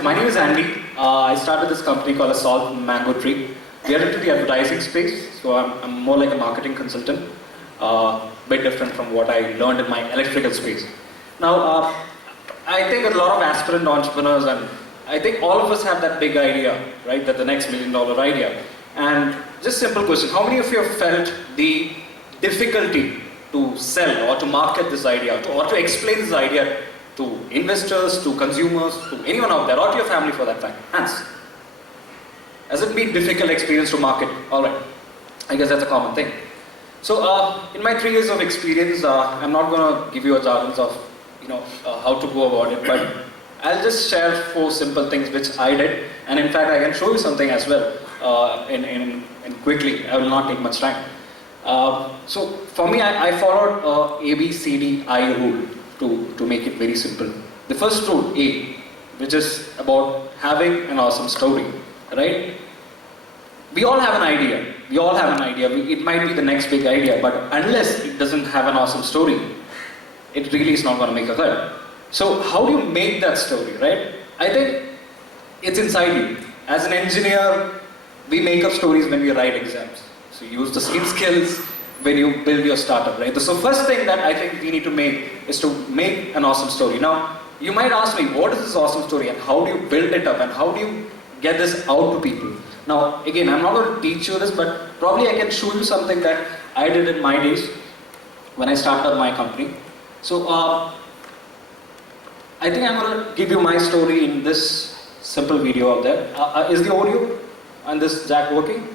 so my name is Andy. I started this company called Salt Mango Tree. We are into the advertising space, so I'm more like a marketing consultant. Bit different from what I learned in my electrical space. Now, I think a lot of aspirant entrepreneurs, and I think all of us have that big idea, right? That the next $1 million idea. And just simple question: how many of you have felt the difficulty to sell or to market this idea, or to explain this idea to investors, to consumers, to anyone out there, or to your family for that fact? Hands. Has it been difficult experience to market? All right, I guess that's a common thing. So in my 3 years of experience, I'm not going to give you a jargon of how to go about it, but I'll just share 4 simple things which I did, and in fact I can show you something as well in quickly. I will not take much time. So for me, I followed A, B, C, D, I rule to make it very simple. The first rule, A, which is about having an awesome story, right? We all have an idea. We all have an idea. It might be the next big idea, but unless it doesn't have an awesome story, it really is not going to make a cut. So how do you make that story, right? I think it's inside you. As an engineer, we make up stories when we write exams. So you use the same skills when you build your startup, right? So first thing that I think we need to make is to make an awesome story. Now, you might ask me, what is this awesome story and how do you build it up and how do you get this out to people? Now, again, I'm not going to teach you this, but probably I can show you something that I did in my days when I started my company. So, I think I'm going to give you my story in this simple video out there. Is the audio and this jack working?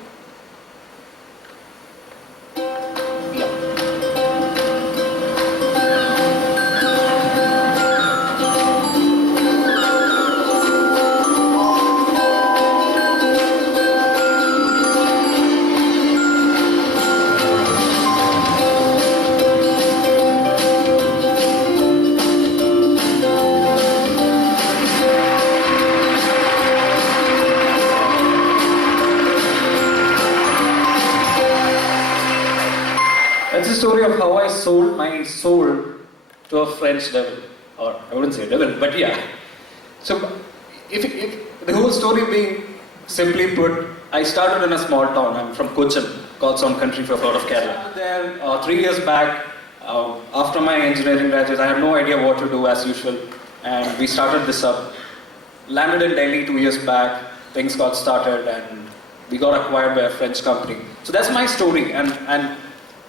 That's the story of how I sold my soul to a French devil. Or I wouldn't say devil, but yeah. So, if the whole story being simply put, I started in a small town. I'm from Cochin, called some country for out of Kerala. There, 3 years back, after my engineering graduate, I had no idea what to do as usual. And we started this up. Landed in Delhi 2 years back, things got started and we got acquired by a French company. So that's my story, and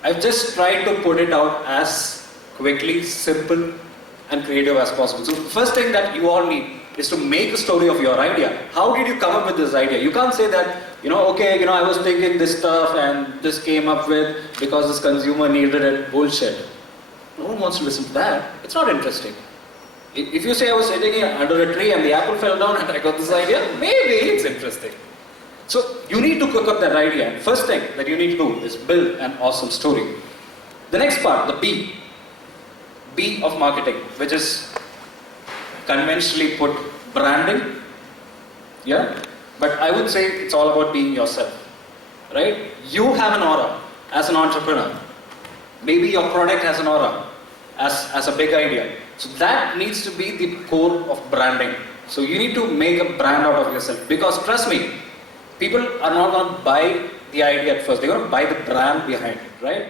I've just tried to put it out as quickly, simple and creative as possible. So the first thing that you all need is to make a story of your idea. How did you come up with this idea? You can't say that, I was thinking this stuff and this came up with because this consumer needed it. Bullshit. No one wants to listen to that. It's not interesting. If you say I was sitting under a tree and the apple fell down and I got this idea, maybe it's interesting. So you need to cook up that idea. First thing that you need to do is build an awesome story. The next part, the B of marketing, which is conventionally put branding. Yeah, but I would say it's all about being yourself, right? You have an aura as an entrepreneur. Maybe your product has an aura as a big idea. So that needs to be the core of branding. So you need to make a brand out of yourself, because trust me, people are not going to buy the idea at first. They're going to buy the brand behind it, right?